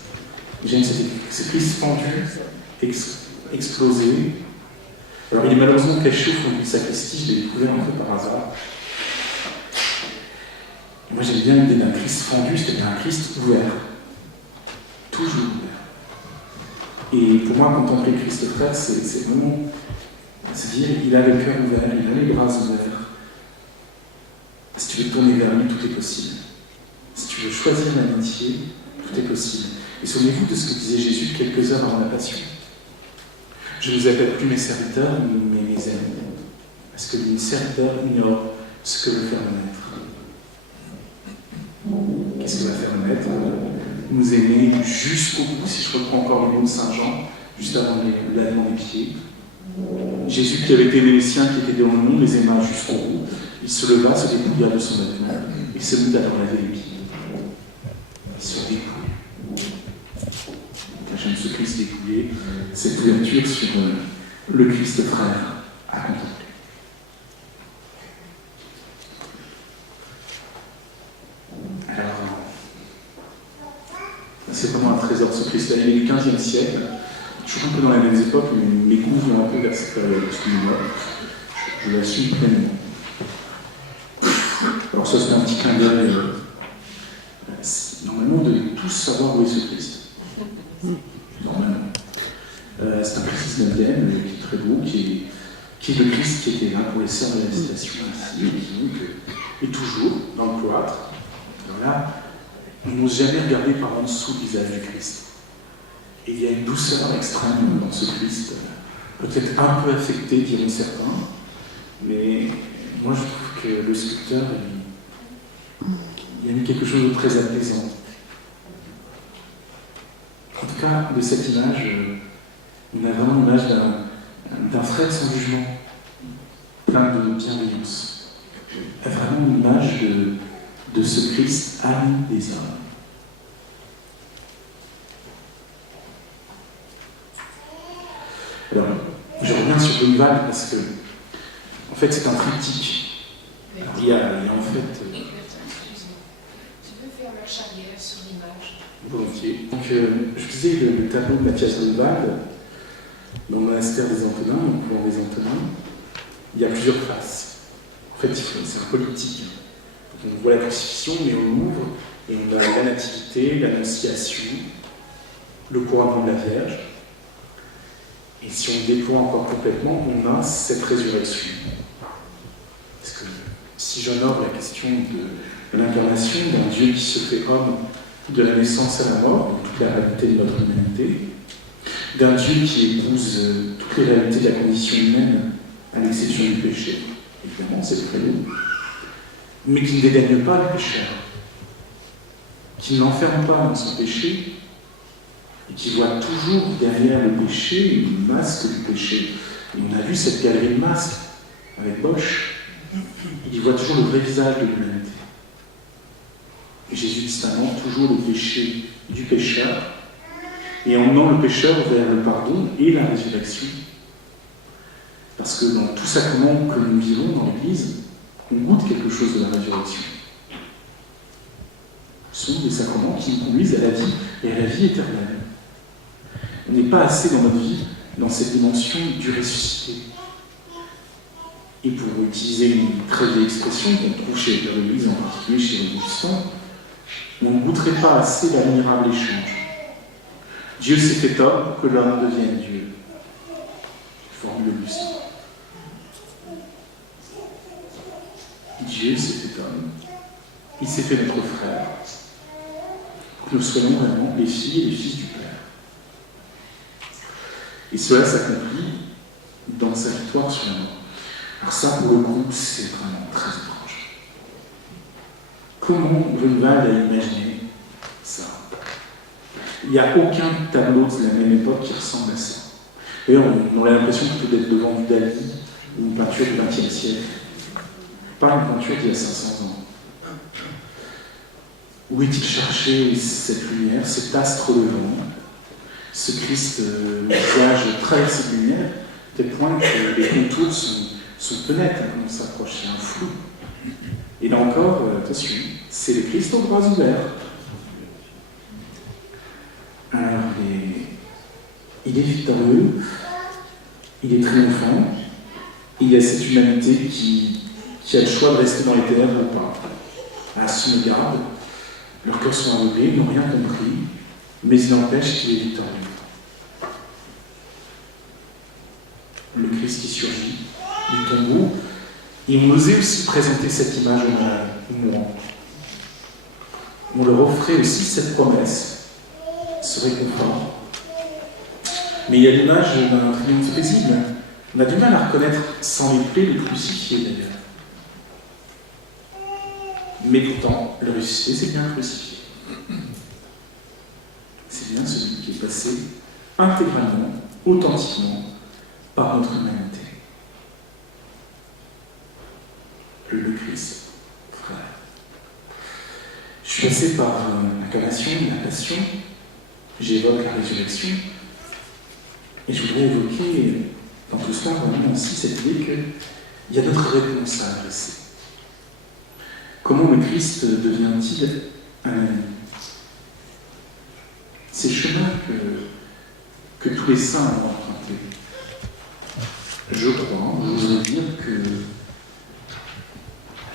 J'aime ce Christ fendu, explosé. Alors il est malheureusement caché au fond d'une sacristie, je l'ai découvert un peu par hasard. Moi j'aime bien l'idée d'un Christ fendu, c'est-à-dire un Christ ouvert. Toujours ouvert. Et pour moi, contempler Christ frère, c'est vraiment se dire il a le cœur ouvert, il a les bras ouverts. Si tu veux te tourner vers lui, tout est possible. Si tu veux choisir l'amitié, tout est possible. Et souvenez-vous de ce que disait Jésus quelques heures avant la Passion. Je ne vous appelle plus mes serviteurs, mais mes amis. Parce que les serviteurs ignorent ce que veut faire le Maître. Qu'est-ce que va faire le Maître? Nous aimer jusqu'au bout, si je reprends encore le mot de Saint Jean, juste avant l'avènement des pieds. Jésus qui avait aimé les siens qui étaient dans le monde, les aima jusqu'au bout. Il se leva, se dépouilla de son vêtement, et se mit à leur laver les pieds. Il se dépouille. J'aime ce Christ dépouillé, cette ouverture sur le Christ frère à contempler. Alors, c'est vraiment un trésor ce Christ-là. Il est du XVe siècle, toujours un peu dans les mêmes époques, mais mes goûts vont un peu vers cette période, excusez-moi. Je l'assume pleinement. Alors ça c'est un petit clin d'œil. Normalement, on devait tous savoir où est ce Christ. Normalement. C'est un Christ XIXe qui est très beau, qui est le Christ qui était là pour les sœurs de la Visitation ici, et qui donc est toujours dans le cloître. Alors là, on n'ose jamais regarder par en dessous du visage du Christ. Et il y a une douceur extrême dans ce Christ, peut-être un peu affecté, diront certains, mais moi je trouve que le sculpteur, il a mis quelque chose de très apaisant. En tout cas, de cette image, on a vraiment l'image d'un frère sans jugement, plein de bienveillance. une image de ce Christ ami des hommes. Alors, je reviens sur Grunewald parce que, en fait, c'est un triptyque. Alors, il y a en fait... Tu peux faire marche arrière sur l'image? Volontiers. Donc, je disais le tableau de Matthias Grunewald, dans le monastère des Antonins, au couvent des Antonins, il y a plusieurs faces. En fait, c'est un polyptyque. On voit la crucifixion, mais on l'ouvre, et on a la nativité, l'annonciation, le couronnement de la Vierge. Et si on déploie encore complètement, on a cette résurrection. Parce que si j'honore la question de l'incarnation d'un Dieu qui se fait homme de la naissance à la mort, donc toute la réalité de notre humanité, d'un Dieu qui épouse toutes les réalités de la condition humaine, à l'exception du péché, évidemment, c'est le prélude, mais qui ne dédaigne pas le pécheur, qui ne l'enferme pas dans son péché, et qui voit toujours derrière le péché une masque du péché. Et on a vu cette galerie de masques avec Bosch. Il y voit toujours le vrai visage de l'humanité. Et Jésus distinguant toujours le péché du pécheur, et emmenant le pécheur vers le pardon et la résurrection. Parce que dans tout sacrement que nous vivons dans l'Église, on goûte quelque chose de la résurrection. Ce sont des sacrements qui nous conduisent à la vie et à la vie éternelle. On n'est pas assez dans notre vie dans cette dimension du ressuscité. Et pour utiliser une très vieille expression qu'on trouve chez les Églises, en particulier chez les Augustins, on ne goûterait pas assez l'admirable échange. Dieu s'est fait homme pour que l'homme devienne Dieu. Formule Augustin. Dieu s'est fait homme, il s'est fait notre frère, pour que nous soyons vraiment les filles et les fils du Père. Et cela s'accomplit dans sa victoire sur la mort. Alors ça, pour le coup, c'est vraiment très étrange. Comment Grunewald a imaginé ça? Il n'y a aucun tableau de la même époque qui ressemble à ça. D'ailleurs, on a l'impression plutôt d'être devant du Dali ou une peinture du XXe siècle. Pas une peinture d'il y a 500 ans. Où est-il cherché cette lumière, cet astre levant, ce Christ, le visage traversé de lumière, à tel point que les contours sont peu nets quand on s'approche, c'est un flou. Et là encore, attention, c'est le Christ aux bras ouverts. Alors, il est victorieux, il est triomphant, il y a cette humanité qui a le choix de rester dans les ténèbres ou pas. À son garde, leurs cœurs sont aveuglés, ils n'ont rien compris, mais il n'empêche qu'il est victorieux. Le Christ qui surgit du tombeau, et on osait aussi présenter cette image aux mourants. On leur offrait aussi cette promesse, ce réconfort. Mais il y a l'image d'un triomphe paisible. On a du mal à reconnaître sans les plaies le crucifié d'ailleurs. Mais pourtant, le ressuscité, c'est bien le crucifié. C'est bien celui qui est passé intégralement, authentiquement, par notre humanité. Le Christ, frère. Je suis passé par l'incarnation, la passion, j'évoque la résurrection, et je voudrais évoquer dans tout cela vraiment aussi cette idée qu'il y a notre réponse à adresser. Comment le Christ devient-il un ami? C'est le chemin que tous les saints ont emprunté. Je crois, j'ose dire que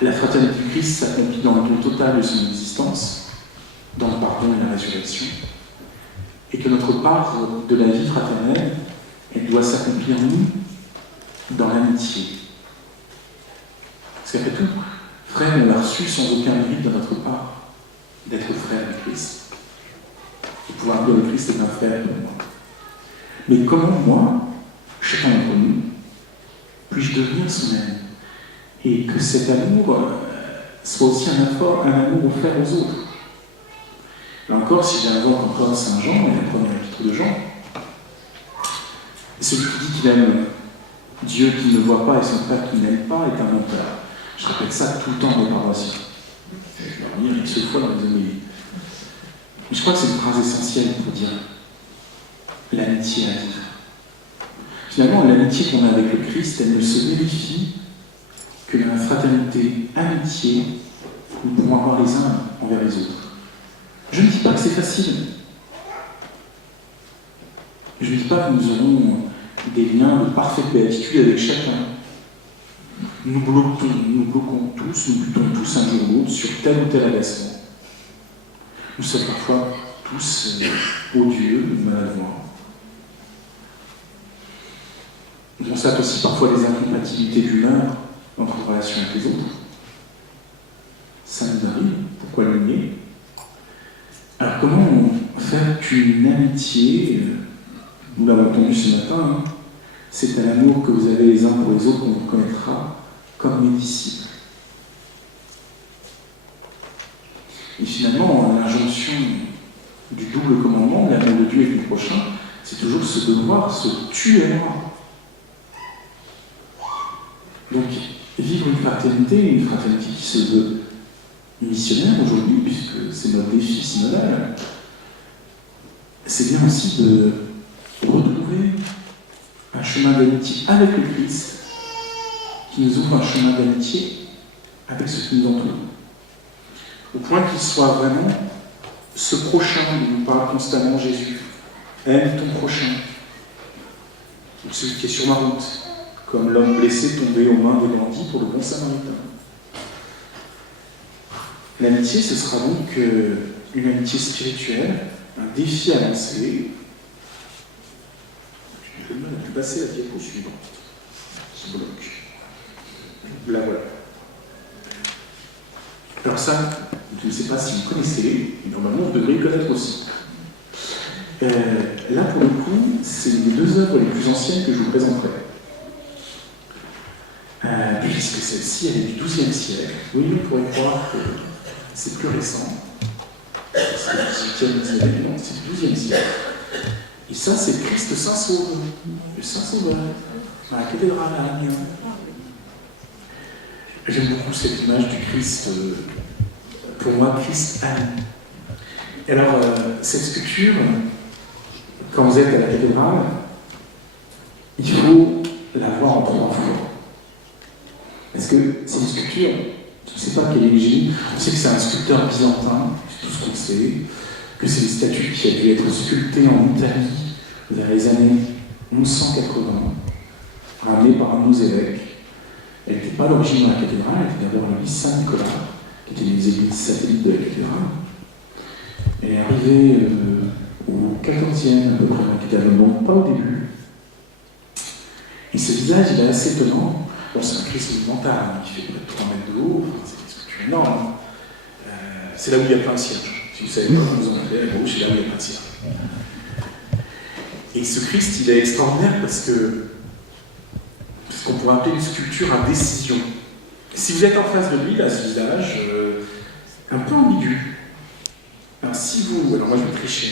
la fraternité du Christ s'accomplit dans le don total de son existence, dans le pardon et la résurrection, et que notre part de la vie fraternelle, elle doit s'accomplir, nous, dans l'amitié. Parce qu'après tout, frère, on l'a reçu sans aucun mérite de notre part, d'être frère du Christ. Et pouvoir dire le Christ est un frère pour moi. Mais comment moi, chacun d'entre nous, puis-je devenir son ami? Et que cet amour soit aussi un amour offert aux autres. Là encore, si j'invoque encore Saint Jean, et le premier épître de Jean, celui qui dit qu'il aime Dieu qui ne voit pas et son frère qui n'aime pas est un menteur. Je répète ça tout le temps dans mes paroissiens. Je leur dis une seule fois dans les homélies. Mais je crois que c'est une phrase essentielle pour dire l'amitié à vivre. Finalement, l'amitié qu'on a avec le Christ, elle ne se vérifie que dans la fraternité, amitié, que nous pouvons avoir les uns envers les autres. Je ne dis pas que c'est facile. Je ne dis pas que nous aurons des liens de parfaite béatitude avec chacun. Nous bloquons tous, nous butons tous un jour ou l'autre sur tel ou tel agacement. Nous sommes parfois tous odieux, maladroits. On constate aussi parfois des incompatibilités d'humeur dans notre relation avec les autres. Ça nous arrive, pourquoi le nier? Alors comment faire qu'une amitié, nous l'avons entendu ce matin, c'est à l'amour que vous avez les uns pour les autres qu'on vous connaîtra comme mes disciples. Et finalement, l'injonction du double commandement, l'amour de Dieu et du prochain, c'est toujours ce devoir, ce tu et moi. Donc, vivre une fraternité qui se veut missionnaire aujourd'hui, puisque c'est notre défi synodal, c'est bien aussi de retrouver un chemin d'amitié avec le Christ qui nous ouvre un chemin d'amitié avec ceux qui nous entourent. Au point qu'il soit vraiment ce prochain dont nous parle constamment Jésus. Aime ton prochain. Celui qui est sur ma route, comme l'homme blessé tombé aux mains des bandits pour le bon samaritain. L'amitié, ce sera donc une amitié spirituelle, un défi à lancer. J'ai le mal à passer la diapo suivante. Ce bloc. Là, voilà. Alors ça, je ne sais pas si vous connaissez, mais normalement, vous devriez le connaître aussi. Là, pour le coup, c'est les deux œuvres les plus anciennes que je vous présenterai. Puisque celle-ci, elle est du XIIe siècle. Oui, on pourrait croire que c'est plus récent. C'est du XVIIIe, non, c'est du XIIe siècle. Et ça, c'est Christ Saint-Sauve, le Saint-Sauveur, dans la cathédrale à Amiens. J'aime beaucoup cette image du Christ, pour moi, Christ ami. Et alors, cette sculpture, quand vous êtes à la cathédrale, il faut la voir en 3 fois. Parce que c'est une sculpture, je ne sais pas quelle est l'origine, on sait que c'est un sculpteur byzantin, c'est tout ce qu'on sait, que c'est une statue qui a dû être sculptée en Italie vers les années 1180, ramenée par un de nos évêques. Elle n'était pas à l'origine de la cathédrale, elle était d'abord l'église Saint-Nicolas, qui était une des églises satellites de la cathédrale. Elle est arrivée au XIVe à peu près, qui était donc pas au début. Et ce visage, il est assez étonnant. Bon, c'est un Christ monumental, il fait près de 3 mètres de haut, enfin, c'est une sculpture énorme. C'est là où il y a plein de cierges. Si vous savez pas, vous en avez à gauche, c'est là où il y a plein de cierges. Et ce Christ, il est extraordinaire parce qu'on pourrait appeler une sculpture à décision. Si vous êtes en face de lui, là, ce visage, un peu ambigu. Alors, alors moi je vais tricher,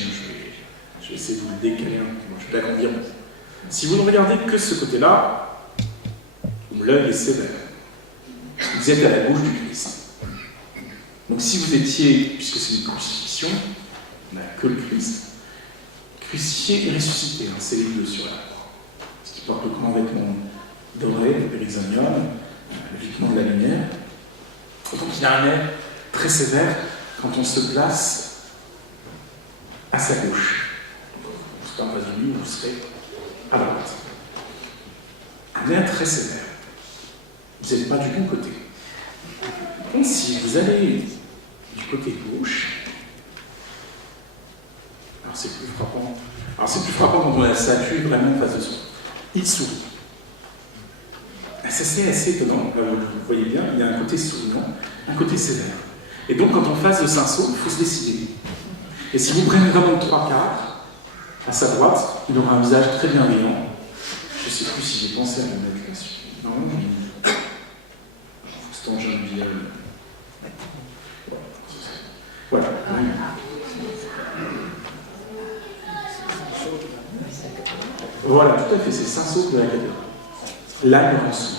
je vais essayer de vous le décaler un peu, je vais l'agrandir. Si vous ne regardez que ce côté-là, l'œil est sévère. Vous êtes à la gauche du Christ. Donc si vous étiez, puisque c'est une crucifixion, on n'a que le Christ, crucifié et ressuscité, hein, c'est les deux sur la croix. Ce qui porte le grand vêtement doré, le périzonium, le vêtement de la lumière. Donc il y a un air très sévère quand on se place à sa gauche. Vous serez en face de lui, vous serez à droite. Un air très sévère. Vous n'êtes pas du bon côté. Donc si vous allez du côté gauche, alors c'est plus frappant. Alors c'est plus frappant quand on a la statue vraiment en face de soi. Il sourit. Ça c'est assez étonnant. Vous voyez bien, il y a un côté souriant, un côté sévère. Et donc quand on face de Saint-Saul, il faut se décider. Et si vous prenez vraiment le 3/4, à sa droite, il aura un visage très bienveillant. Je ne sais plus si j'ai pensé à le mettre là-dessus. Non, c'est en jeune viol. Voilà. Voilà, tout à fait, c'est Saint-Saul de la cathédrale. Là, il est en dessous.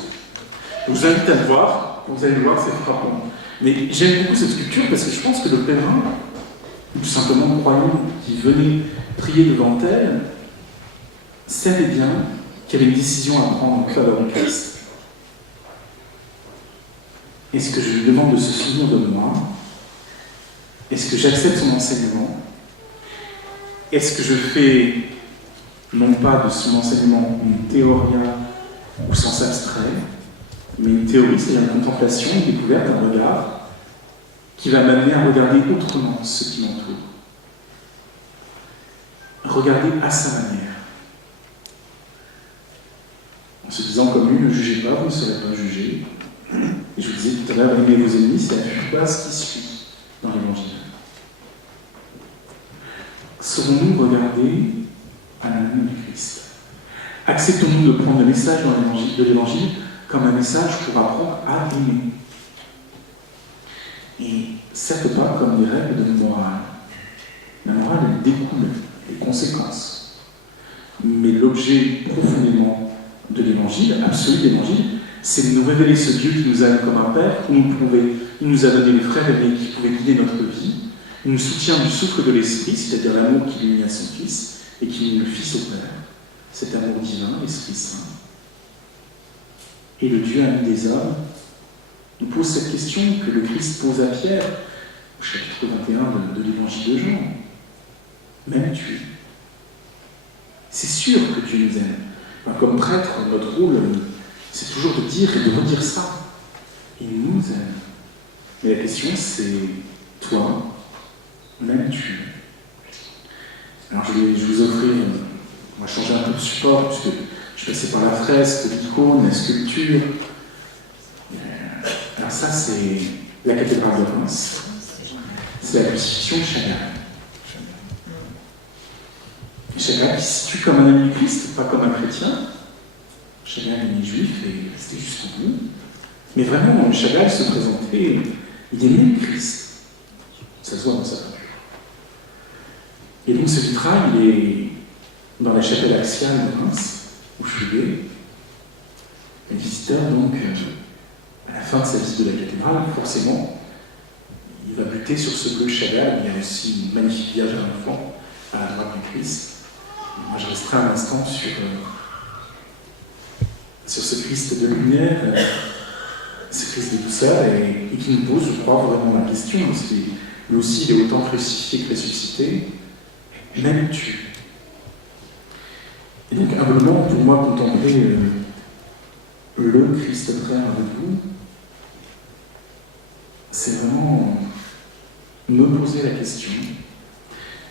Je vous invite à le voir. Quand vous allez le voir, c'est frappant. Mais j'aime beaucoup cette sculpture parce que je pense que le pèlerin, ou tout simplement le croyant qui venait prier devant elle, savait bien qu'il y avait une décision à prendre en faveur du Christ. Est-ce que je lui demande de se souvenir de moi? Est-ce que j'accepte son enseignement? Est-ce que je fais, non pas de son enseignement une théoria au sens abstrait, mais une théorie, c'est-à-dire une contemplation, une découverte, un regard qui va m'amener à regarder autrement ce qui m'entoure. Regarder à sa manière. En se disant comme lui, ne jugez pas, vous ne serez pas jugés. Et je vous disais tout à l'heure, aimez vos ennemis, c'est la base qui suit dans l'Évangile. Saurons-nous regarder à la main du Christ? Acceptons-nous de prendre le message de l'Évangile comme un message pour apprendre à aimer? Et certes pas comme des règles de morale. La morale, elle découle des conséquences. Mais l'objet profondément de l'Évangile, absolu de l'Évangile, c'est de nous révéler ce Dieu qui nous aime comme un Père, il nous a donné les frères aimés qui pouvaient guider notre vie, il nous soutient du souffle de l'Esprit, c'est-à-dire l'amour qu'il unit à son Fils, et qui unit le Fils au Père, cet amour divin, l'Esprit Saint. Et le Dieu ami des hommes nous pose cette question que le Christ pose à Pierre, au chapitre 21 de l'Évangile de Jean. M'aimes-tu? C'est sûr que Dieu nous aime. Enfin, comme prêtre, notre rôle, c'est toujours de dire et de redire ça. Il nous aime. Mais la question, c'est toi, m'aimes-tu? Alors, je vais vous offrir, on va changer un peu de support, puisque je passais par la fresque, l'icône, la sculpture. Alors, ça, c'est la cathédrale de Reims. C'est la crucifixion de Chagall. Chagall qui se situe comme un ami du Christ, pas comme un chrétien. Chagall est né juif et resté jusqu'au bout. Mais vraiment, Chagall se présentait, il aimait le Christ. Ça se voit dans sa peinture. Et donc ce vitrail, il est dans la chapelle axiale de Reims, où je suis allé. Le visiteur, donc, à la fin de sa visite de la cathédrale, forcément, il va buter sur ce bleu Chagall. Il y a aussi une magnifique Vierge à l'enfant, à la droite du Christ. Moi, je resterai un instant sur ce Christ de lumière, ce Christ de douceur, et qui nous pose, je crois, vraiment la question, parce que lui aussi, il est autant crucifié que ressuscité. M'aimes-tu? Et donc, humblement, pour moi, contempler le Christ frère avec vous, c'est vraiment me poser la question,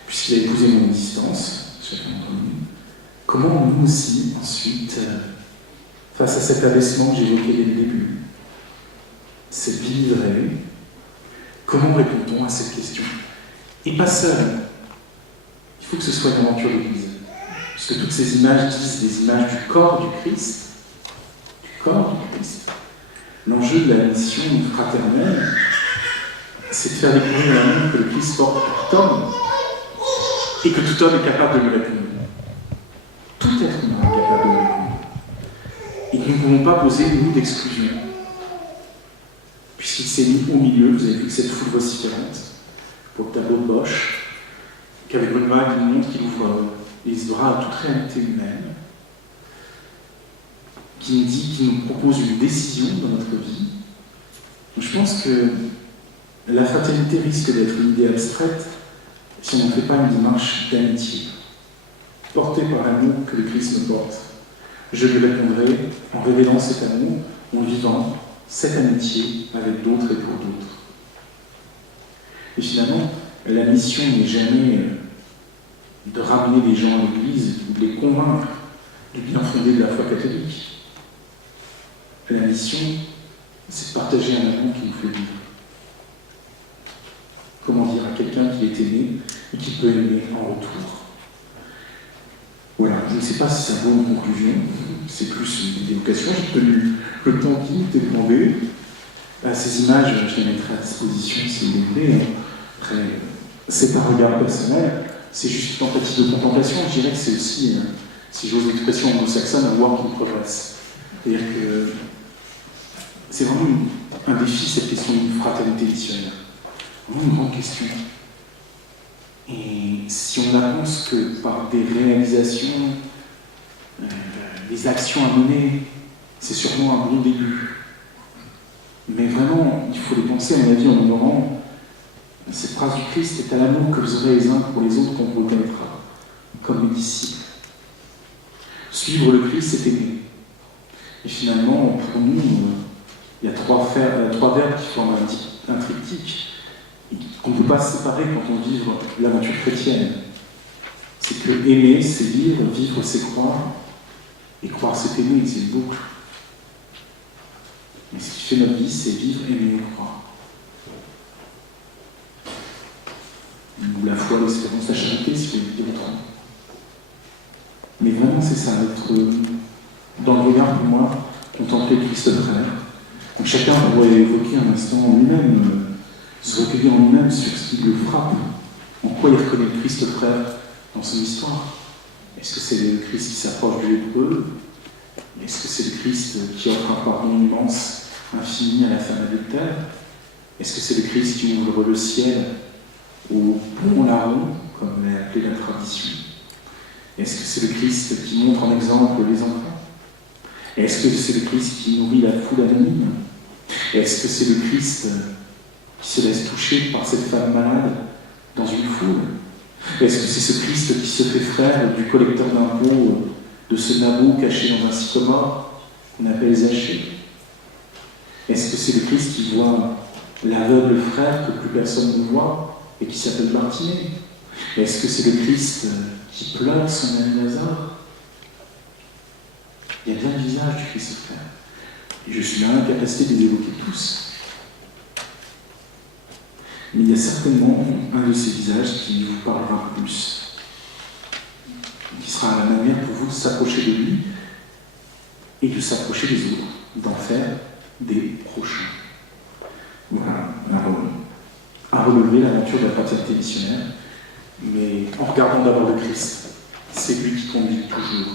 puisqu'il a épousé mon existence, chacun d'entre nous, comment nous aussi, ensuite, face à cet abaissement que j'évoquais dès le début, cette vie livrée, comment répond-on à cette question? Et pas seul. Il faut que ce soit une aventure d'église. Parce que toutes ces images disent des images du corps du Christ. Du corps du Christ. L'enjeu de la mission fraternelle, c'est de faire découvrir l'amour que le Christ porte pour tout homme, et que tout homme est capable de lui répondre. Tout être humain est capable de lui répondre. Et que nous ne pouvons pas poser nous d'exclusion. Puisqu'il s'est mis au milieu, vous avez vu que cette foule vociférante, pour le tableau de Bosch, qu'avec une vague qui montre qu'il ouvre les bras à toute réalité humaine, qui nous propose une décision dans notre vie. Donc je pense que la fraternité risque d'être une idée abstraite si on ne fait pas une démarche d'amitié, portée par l'amour que le Christ me porte. Je lui répondrai en révélant cet amour, en vivant cette amitié avec d'autres et pour d'autres. Et finalement, la mission n'est jamais de ramener les gens à l'Église ou de les convaincre du bien fondé de la foi catholique. La mission, c'est de partager un amour qui nous fait vivre. Comment dire à quelqu'un qui est aimé et qui peut aimer en retour. Voilà, je ne sais pas si ça vaut une conclusion, c'est plus une évocation. J'ai tenu le temps qui m'était demandé. Ces images, je les mettrai à disposition si vous voulez. Après, c'est pas un regard personnel, c'est juste une tentative de contemplation. Je dirais que c'est aussi, si j'ose l'expression anglo-saxonne, un work in progress. C'est-à-dire que c'est vraiment un défi, cette question d'une fraternité missionnaire. Vraiment une grande question. Et si on la pense que par des réalisations, des actions à mener, c'est sûrement un bon début. Mais vraiment, il faut les penser, à mon avis, en honorant cette phrase du Christ: est à l'amour que vous aurez les uns pour les autres qu'on vous reconnaîtra, comme les disciples. Suivre le Christ, c'est aimer. Et finalement, pour nous, il y a trois verbes qui forment un triptyque qu'on ne peut pas séparer quand on vit l'aventure chrétienne. C'est que aimer, c'est vivre, vivre, c'est croire, et croire, c'est aimer, c'est une boucle. Mais ce qui fait notre vie, c'est vivre, aimer et croire. Ou la foi, l'espérance, la charité, si vous voulez dire autrement. Mais vraiment, c'est ça, être dans le regard, pour moi, contempler le Christ frère. Donc chacun pourrait évoquer un instant en lui-même, se recueillir en lui-même sur ce qui le frappe. En quoi il reconnaît le Christ frère dans son histoire? Est-ce que c'est le Christ qui s'approche du lépreux? Est-ce que c'est le Christ qui offre un pardon immense, infini à la femme adultère? Est-ce que c'est le Christ qui ouvre le ciel au bon larron, comme l'a appelé la tradition? Est-ce que c'est le Christ qui montre en exemple les enfants? Est-ce que c'est le Christ qui nourrit la foule anonyme? Est-ce que c'est le Christ qui se laisse toucher par cette femme malade dans une foule? Est-ce que c'est ce Christ qui se fait frère du collecteur d'impôts, de ce nabot caché dans un sycomore qu'on appelle Zachée? Est-ce que c'est le Christ qui voit l'aveugle frère que plus personne ne voit et qui s'appelle Bartimée? Est-ce que c'est le Christ qui pleure son ami Lazare? Il y a bien le visage du Christ frère. Et je suis dans l'incapacité de les évoquer tous. Mais il y a certainement un de ces visages qui vous parlera plus, qui sera la manière pour vous de s'approcher de lui et de s'approcher des autres, d'en faire des prochains. Voilà, à relever l'aventure de la fraternité missionnaire, mais en regardant d'abord le Christ. C'est lui qui conduit toujours.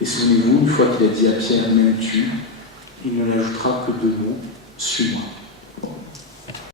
Et souvenez-vous, une fois qu'il a dit à Pierre, m'aimes-tu, il ne l'ajoutera que 2 mots, suis-moi. Bon.